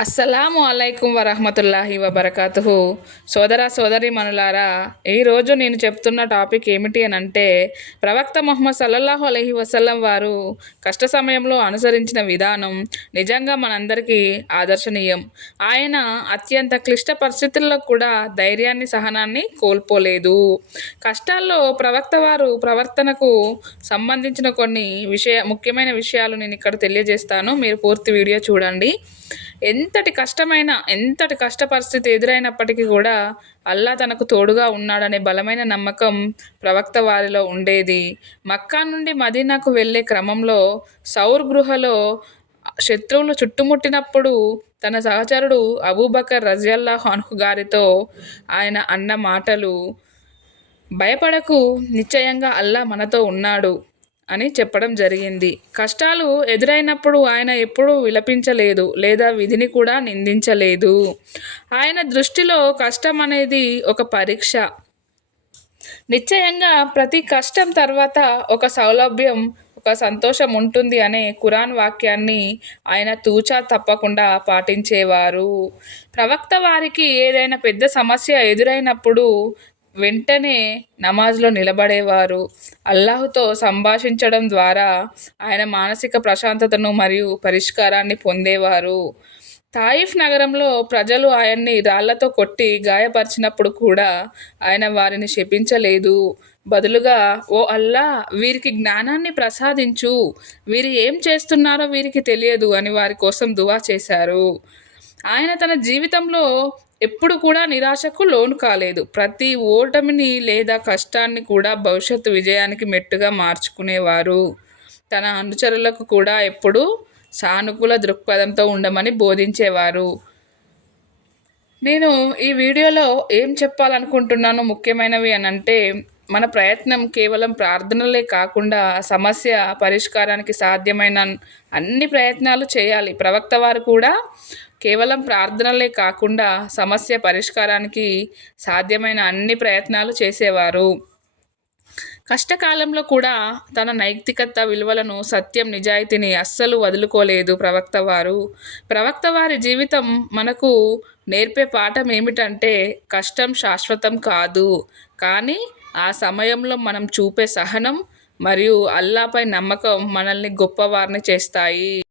అస్సలాము అలైకుం వరహమతుల్లాహి వబర్కాతుహు. సోదర సోదరి మనులారా ఈరోజు నేను చెప్తున్న టాపిక్ ఏమిటి అని అంటే ప్రవక్త మొహమ్మద్ సల్లల్లాహు అలహి వసల్లం వారు కష్ట సమయంలో అనుసరించిన విధానం నిజంగా మనందరికీ ఆదర్శనీయం. ఆయన అత్యంత క్లిష్ట పరిస్థితుల్లో కూడా ధైర్యాన్ని సహనాన్ని కోల్పోలేదు. కష్టాల్లో ప్రవక్త వారు ప్రవర్తనకు సంబంధించిన కొన్ని విషయ ముఖ్యమైన విషయాలు నేను ఇక్కడ తెలియజేస్తాను. మీరు పూర్తి వీడియో చూడండి. ఎంతటి కష్టమైన ఎంతటి కష్ట పరిస్థితి ఎదురైనప్పటికీ కూడా అల్లా తనకు తోడుగా ఉన్నాడనే బలమైన నమ్మకం ప్రవక్త వారిలో ఉండేది. మక్కా నుండి మదీనాకు వెళ్ళే క్రమంలో సౌర్ గృహలో శత్రువులు చుట్టుముట్టినప్పుడు తన సహచరుడు అబూబకర్ రజియల్లా హన్హు గారితో ఆయన అన్న మాటలు భయపడకు నిశ్చయంగా అల్లా మనతో ఉన్నాడు. అని చెప్పడం జరిగింది. కష్టాలు ఎదురైనప్పుడు ఆయన ఎప్పుడూ విలపించలేదు లేదా విధిని కూడా నిందించలేదు. ఆయన దృష్టిలో కష్టం అనేది ఒక పరీక్ష. నిశ్చయంగా ప్రతి కష్టం తర్వాత ఒక సౌలభ్యం ఒక సంతోషం ఉంటుంది అనే కురాన్ వాక్యాన్ని ఆయన తూచా తప్పకుండా పాటించేవారు. ప్రవక్త వారికి ఏదైనా పెద్ద సమస్య ఎదురైనప్పుడు వెంటనే నమాజ్లో నిలబడేవారు. అల్లాహుతో సంభాషించడం ద్వారా ఆయన మానసిక ప్రశాంతతను మరియు పరిష్కారాన్ని పొందేవారు. తాయిఫ్ నగరంలో ప్రజలు ఆయన్ని రాళ్ళతో కొట్టి గాయపరిచినప్పుడు కూడా ఆయన వారిని శపించలేదు. బదులుగా ఓ అల్లా వీరికి జ్ఞానాన్ని ప్రసాదించు. వీరు ఏం చేస్తున్నారో వీరికి తెలియదు అని వారి కోసం దువా చేశారు. ఆయన తన జీవితంలో ఎప్పుడు కూడా నిరాశకు లోను కాలేదు. ప్రతి ఓటమిని లేదా కష్టాన్ని కూడా భవిష్యత్తు విజయానికి మెట్టుగా మార్చుకునేవారు. తన అనుచరులకు కూడా ఎప్పుడు సానుకూల దృక్పథంతో ఉండమని బోధించేవారు. నేను ఈ వీడియోలో ఏం చెప్పాలనుకుంటున్నాను ముఖ్యమైనవి అని అంటే మన ప్రయత్నం కేవలం ప్రార్థనలే కాకుండా సమస్య పరిష్కారానికి సాధ్యమైన అన్ని ప్రయత్నాలు చేయాలి. ప్రవక్త వారు కూడా కేవలం ప్రార్థనలే కాకుండా సమస్య పరిష్కారానికి సాధ్యమైన అన్ని ప్రయత్నాలు చేసేవారు. కష్టకాలంలో కూడా తన నైతికత విలువలను సత్యం నిజాయితీని అస్సలు వదులుకోలేదు ప్రవక్త వారు. ప్రవక్త వారి జీవితం మనకు నేర్పే పాఠం ఏమిటంటే కష్టం శాశ్వతం కాదు. కానీ ఆ సమయంలో మనం చూపే సహనం మరియు అల్లాపై నమ్మకం మనల్ని గొప్పవారిని చేస్తాయి.